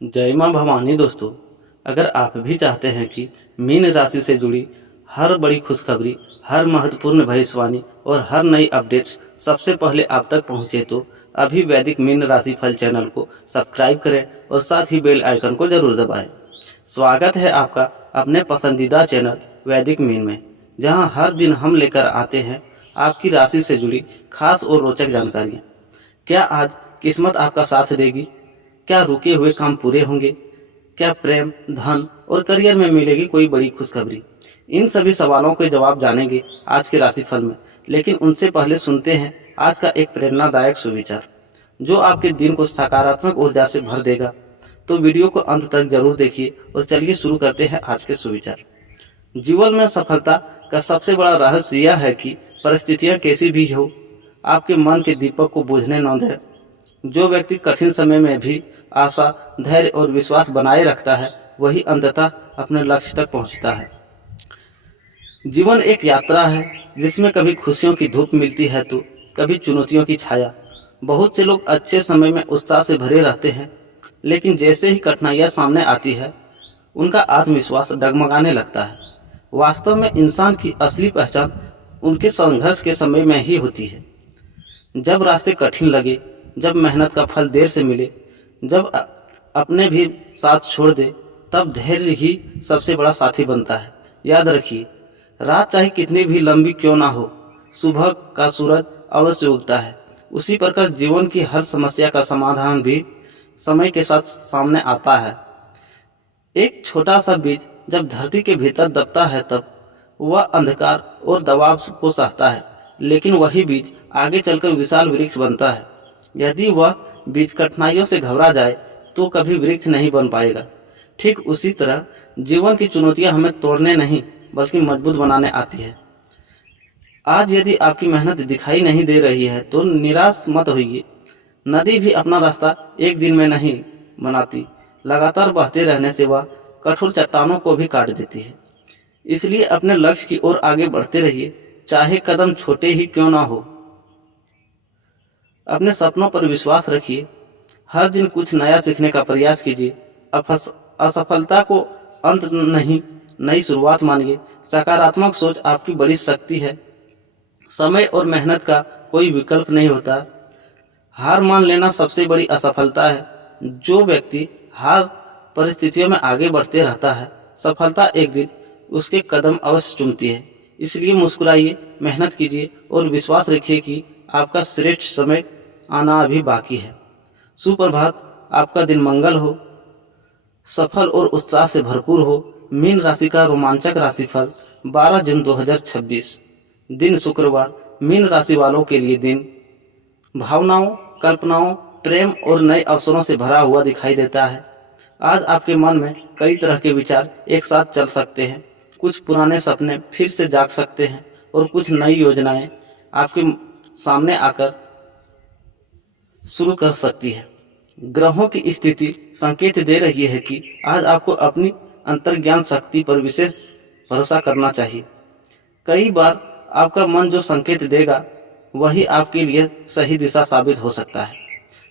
जय मां भवानी दोस्तों। अगर आप भी चाहते हैं कि मीन राशि से जुड़ी हर बड़ी खुशखबरी, हर महत्वपूर्ण भविष्यवाणी और हर अपडेट अपडेट्स सबसे पहले आप तक पहुंचे तो अभी वैदिक मीन राशि फल चैनल को सब्सक्राइब करें और साथ ही बेल आइकन को जरूर दबाएं। स्वागत है आपका अपने पसंदीदा चैनल वैदिक मीन में, जहां हर दिन हम लेकर आते हैं आपकी राशि से जुड़ी खास और रोचक जानकारियां। क्या आज किस्मत आपका साथ देगी? क्या रुके हुए काम पूरे होंगे? क्या प्रेम, धन और करियर में मिलेगी कोई बड़ी खुशखबरी? इन सभी सवालों के जवाब जानेंगे आज के राशिफल में। लेकिन उनसे पहले सुनते हैं आज का एक प्रेरणादायक सुविचार, जो आपके दिन को सकारात्मक ऊर्जा से भर देगा। तो वीडियो को अंत तक जरूर देखिए और चलिए शुरू करते हैं आज के सुविचार। जीवन में सफलता का सबसे बड़ा रहस्य यह है कि परिस्थितियां कैसी भी हो, आपके मन के दीपक को बुझने न दें। जो व्यक्ति कठिन समय में भी आशा, धैर्य और विश्वास बनाए रखता है, वही अंततः अपने लक्ष्य तक पहुंचता है। जीवन एक यात्रा है जिसमें कभी खुशियों की धूप मिलती है तो कभी चुनौतियों की छाया। बहुत से लोग अच्छे समय में उत्साह से भरे रहते हैं, लेकिन जैसे ही कठिनाइयां सामने आती है, उनका आत्मविश्वास डगमगाने लगता है। वास्तव में इंसान की असली पहचान उनके संघर्ष के समय में ही होती है। जब रास्ते कठिन लगे, जब मेहनत का फल देर से मिले, जब अपने भी साथ छोड़ दे, तब धैर्य ही सबसे बड़ा साथी बनता है। याद रखिए, रात चाहे कितनी भी लंबी क्यों ना हो, सुबह का सूरज अवश्य उगता है। उसी प्रकार जीवन की हर समस्या का समाधान भी समय के साथ सामने आता है। एक छोटा सा बीज जब धरती के भीतर दबता है, तब वह अंधकार और दबाव को सहता है, लेकिन वही बीज आगे चलकर विशाल वृक्ष बनता है। यदि वह बीज कठिनाइयों से घबरा जाए तो कभी वृक्ष नहीं बन पाएगा। ठीक उसी तरह जीवन की चुनौतियां हमें तोड़ने नहीं बल्कि मजबूत बनाने आती है। आज यदि आपकी मेहनत दिखाई नहीं दे रही है तो निराश मत होइए। नदी भी अपना रास्ता एक दिन में नहीं बनाती, लगातार बहते रहने से वह कठोर चट्टानों को भी काट देती है। इसलिए अपने लक्ष्य की ओर आगे बढ़ते रहिए, चाहे कदम छोटे ही क्यों ना हो। अपने सपनों पर विश्वास रखिए, हर दिन कुछ नया सीखने का प्रयास कीजिए। असफलता को अंत नहीं, नई शुरुआत मानिए। सकारात्मक सोच आपकी बड़ी शक्ति है। समय और मेहनत का कोई विकल्प नहीं होता। हार मान लेना सबसे बड़ी असफलता है। जो व्यक्ति हर परिस्थितियों में आगे बढ़ते रहता है, सफलता एक दिन उसके कदम अवश्य चूमती है। इसलिए मुस्कुराइए, मेहनत कीजिए और विश्वास रखिए कि आपका श्रेष्ठ समय आना अभी बाकी है। सुप्रभात, आपका दिन मंगल हो, सफल और उत्साह से भरपूर हो। मीन राशि का रोमांचक राशिफल 12 जून 2026, दिन शुक्रवार। मीन राशि वालों के लिए दिन भावनाओं, कल्पनाओं, प्रेम और नए अवसरों से भरा हुआ दिखाई देता है। आज आपके मन में कई तरह के विचार एक साथ चल सकते हैं। कुछ पुराने सपने फिर से जाग सकते हैं और कुछ नई योजनाएं आपके सामने आकर शुरू कर सकती है। ग्रहों की स्थिति संकेत दे रही है कि आज आपको अपनी अंतर्ज्ञान शक्ति पर विशेष भरोसा करना चाहिए। कई बार आपका मन जो संकेत देगा, वही आपके लिए सही दिशा साबित हो सकता है।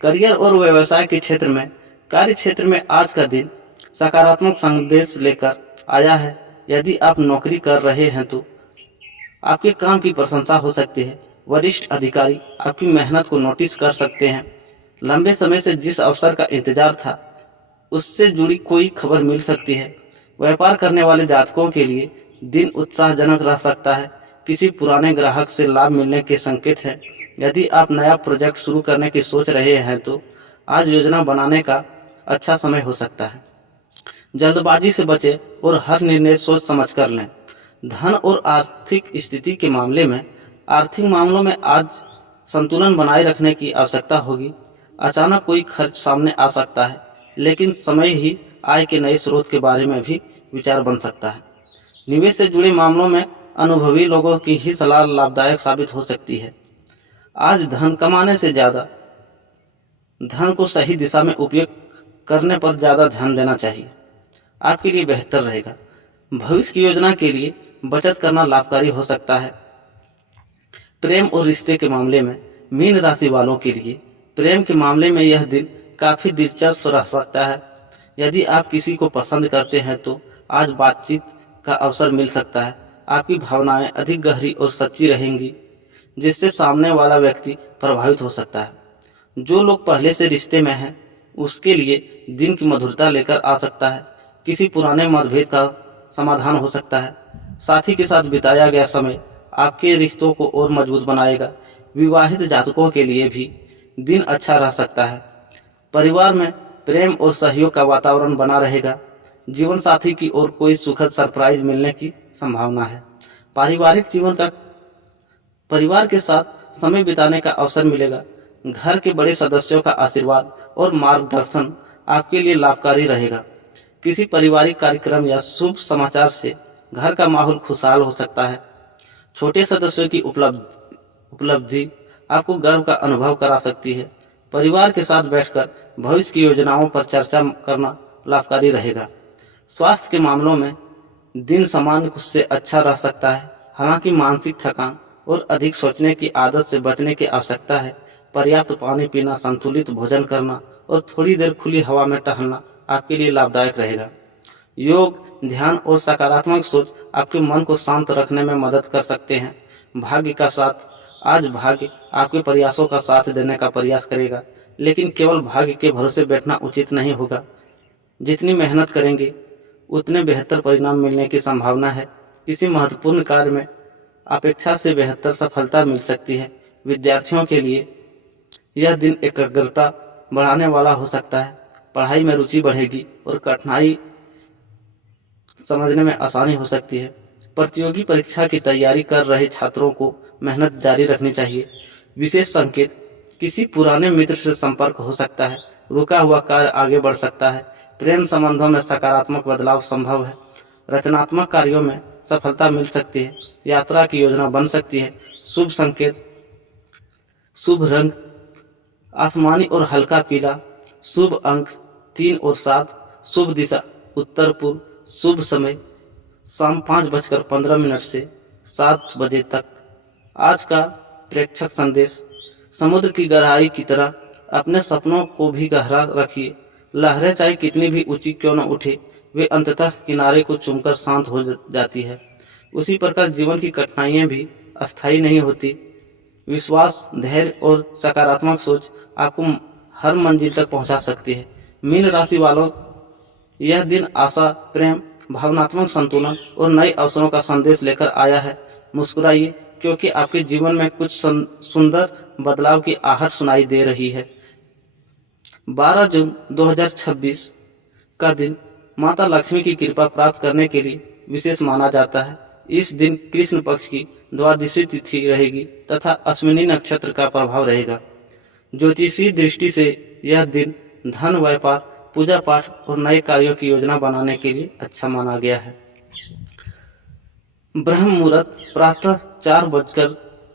करियर और व्यवसाय के क्षेत्र में, कार्य क्षेत्र में आज का दिन सकारात्मक संदेश लेकर आया है। यदि आप नौकरी कर रहे हैं तो आपके काम की प्रशंसा हो सकती है। वरिष्ठ अधिकारी आपकी मेहनत को नोटिस कर सकते हैं। लंबे समय से जिस अवसर का इंतजार था, उससे जुड़ी कोई खबर मिल सकती है। व्यापार करने वाले जातकों के लिए दिन उत्साहजनक रह सकता है। किसी पुराने ग्राहक से लाभ मिलने के संकेत हैं। यदि आप नया प्रोजेक्ट शुरू करने की सोच रहे हैं तो आज योजना बनाने का अच्छा समय हो सकता है। जल्दबाजी से बचें और हर निर्णय सोच समझ कर लें। धन और आर्थिक स्थिति के मामले में, आर्थिक मामलों में आज संतुलन बनाए रखने की आवश्यकता होगी। अचानक कोई खर्च सामने आ सकता है, लेकिन समय ही आय के नए स्रोत के बारे में भी विचार बन सकता है। निवेश से जुड़े मामलों में अनुभवी लोगों की ही सलाह लाभदायक साबित हो सकती है। आज धन कमाने से ज़्यादा धन को सही दिशा में उपयोग करने पर ज़्यादा ध्यान देना चाहिए, आपके लिए बेहतर रहेगा। भविष्य की योजना के लिए बचत करना लाभकारी हो सकता है। प्रेम और रिश्ते के मामले में, मीन राशि वालों के लिए प्रेम के मामले में यह दिन काफ़ी दिलचस्प रह सकता है। यदि आप किसी को पसंद करते हैं तो आज बातचीत का अवसर मिल सकता है। आपकी भावनाएं अधिक गहरी और सच्ची रहेंगी, जिससे सामने वाला व्यक्ति प्रभावित हो सकता है। जो लोग पहले से रिश्ते में हैं उसके लिए दिन की मधुरता लेकर आ सकता है। किसी पुराने मतभेद का समाधान हो सकता है। साथी के साथ बिताया गया समय आपके रिश्तों को और मजबूत बनाएगा। विवाहित जातकों के लिए भी दिन अच्छा रह सकता है। परिवार में प्रेम और सहयोग का वातावरण बना रहेगा। जीवन साथी की ओर कोई सुखद सरप्राइज मिलने की संभावना है। पारिवारिक जीवन का परिवार के साथ समय बिताने का अवसर मिलेगा। घर के बड़े सदस्यों का आशीर्वाद और मार्गदर्शन आपके लिए लाभकारी रहेगा। किसी पारिवारिक कार्यक्रम या शुभ समाचार से घर का माहौल खुशहाल हो सकता है। छोटे सदस्यों की उपलब्धि आपको गर्व का अनुभव करा सकती है। परिवार के साथ बैठकर भविष्य की योजनाओं पर चर्चा करना लाभकारी रहेगा। स्वास्थ्य के मामलों में दिन सामान्य से अच्छा रह सकता है। हालांकि मानसिक थकान और अधिक सोचने की आदत से बचने की आवश्यकता है। पर्याप्त पानी पीना, संतुलित भोजन करना और थोड़ी देर खुली हवा में टहलना आपके लिए लाभदायक रहेगा। योग, ध्यान और सकारात्मक सोच आपके मन को शांत रखने में मदद कर सकते हैं। भाग्य का साथ, आज भाग्य आपके प्रयासों का साथ देने का प्रयास करेगा, लेकिन केवल भाग्य के भरोसे बैठना उचित नहीं होगा। जितनी मेहनत करेंगे उतने बेहतर परिणाम मिलने की संभावना है। किसी महत्वपूर्ण कार्य में अपेक्षा से बेहतर सफलता मिल सकती है। विद्यार्थियों के लिए यह दिन एकाग्रता बढ़ाने वाला हो सकता है। पढ़ाई में रुचि बढ़ेगी और कठिनाई समझने में आसानी हो सकती है। प्रतियोगी परीक्षा की तैयारी कर रहे छात्रों को मेहनत जारी रखनी चाहिए। विशेष संकेत, किसी पुराने मित्र से संपर्क हो सकता है। रुका हुआ कार्य आगे बढ़ सकता है। प्रेम संबंधों में सकारात्मक बदलाव संभव है। रचनात्मक कार्यों में सफलता मिल सकती है। यात्रा की योजना बन सकती है। शुभ संकेत, शुभ रंग आसमानी और हल्का पीला। शुभ अंक 3 और 7। शुभ दिशा उत्तर पूर्व। शुभ समय शाम 5:15 से 7 बजे तक। आज का प्रेक्षक संदेश, समुद्र की गहराई की तरह अपने सपनों को भी गहरा रखिए। लहरें चाहे कितनी भी ऊंची क्यों न उठे, वे अंततः किनारे को चूमकर शांत हो जाती है। उसी प्रकार जीवन की कठिनाइयां भी अस्थायी नहीं होती। विश्वास, धैर्य और सकारात्मक सोच आपको हर मंजिल तक पहुंचा सकती है। मीन राशि वालों, यह दिन आशा, प्रेम, भावनात्मक संतुलन और नए अवसरों का संदेश लेकर आया है। मुस्कुराइए, क्योंकि आपके जीवन में कुछ सुंदर बदलाव की आहट सुनाई दे रही है। 12 जून 2026 का दिन माता लक्ष्मी की कृपा प्राप्त करने के लिए विशेष माना जाता है। इस दिन कृष्ण पक्ष की द्वादशी तिथि रहेगी तथा अश्विनी नक्षत्र का प्रभाव रहेगा। ज्योतिषीय दृष्टि से यह दिन धन, व्यापार, पूजा पाठ और नए कार्यों की योजना बनाने के लिए अच्छा माना गया है। ब्रह्म मुहूर्त प्रातः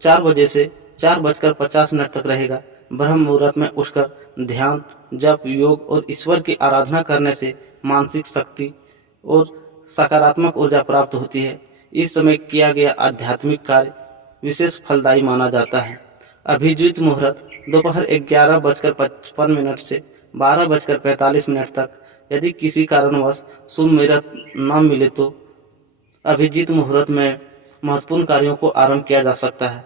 4 बजे से 4:50 तक रहेगा। ब्रह्म मुहूर्त में उठकर ध्यान, जप, योग और ईश्वर की आराधना करने से मानसिक शक्ति और सकारात्मक ऊर्जा प्राप्त होती है। इस समय किया गया आध्यात्मिक कार्य विशेष फलदायी माना जाता है। अभिजीत मुहूर्त दोपहर 11:55 से 12:45 तक। यदि किसी कारणवश शुभ मुहूर्त न मिले तो अभिजीत मुहूर्त में महत्वपूर्ण कार्यों को आरंभ किया जा सकता है।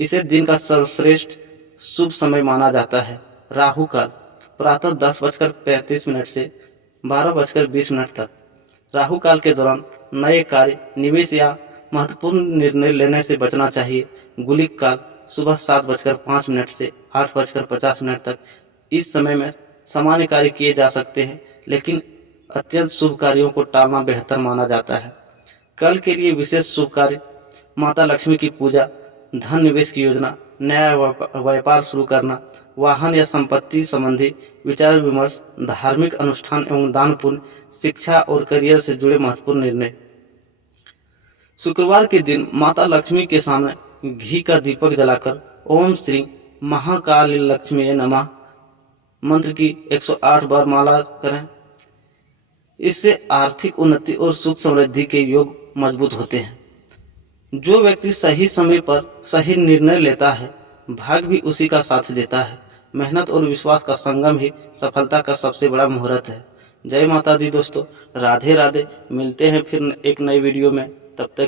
इसे दिन का सर्वश्रेष्ठ शुभ समय माना जाता है। राहु काल प्रातः 10:35 से 12:20 तक। राहु काल के दौरान नए कार्य, निवेश या महत्वपूर्ण निर्णय लेने से बचना चाहिए। गुलिक काल सुबह 7:05 से 8:50 तक। इस समय में सामान्य कार्य किए जा सकते हैं, लेकिन अत्यंत शुभ कार्यों को टालना बेहतर माना जाता है। कल के लिए विशेष शुभ कार्य, माता लक्ष्मी की पूजा, धन निवेश की योजना, नया व्यापार शुरू करना, वाहन या संपत्ति संबंधी विचार विमर्श, धार्मिक अनुष्ठान एवं दान पुण्य, शिक्षा और करियर से जुड़े महत्वपूर्ण निर्णय। शुक्रवार के दिन माता लक्ष्मी के सामने घी का दीपक जलाकर ओम श्री महाकाल लक्ष्मी नमः मंत्र की 108 बार माला करें। इससे आर्थिक उन्नति और सुख समृद्धि के योग मजबूत होते हैं। जो व्यक्ति सही समय पर सही निर्णय लेता है, भाग्य भी उसी का साथ देता है। मेहनत और विश्वास का संगम ही सफलता का सबसे बड़ा मुहूर्त है। जय माता दी दोस्तों, राधे राधे। मिलते हैं फिर एक नई वीडियो में, तब तक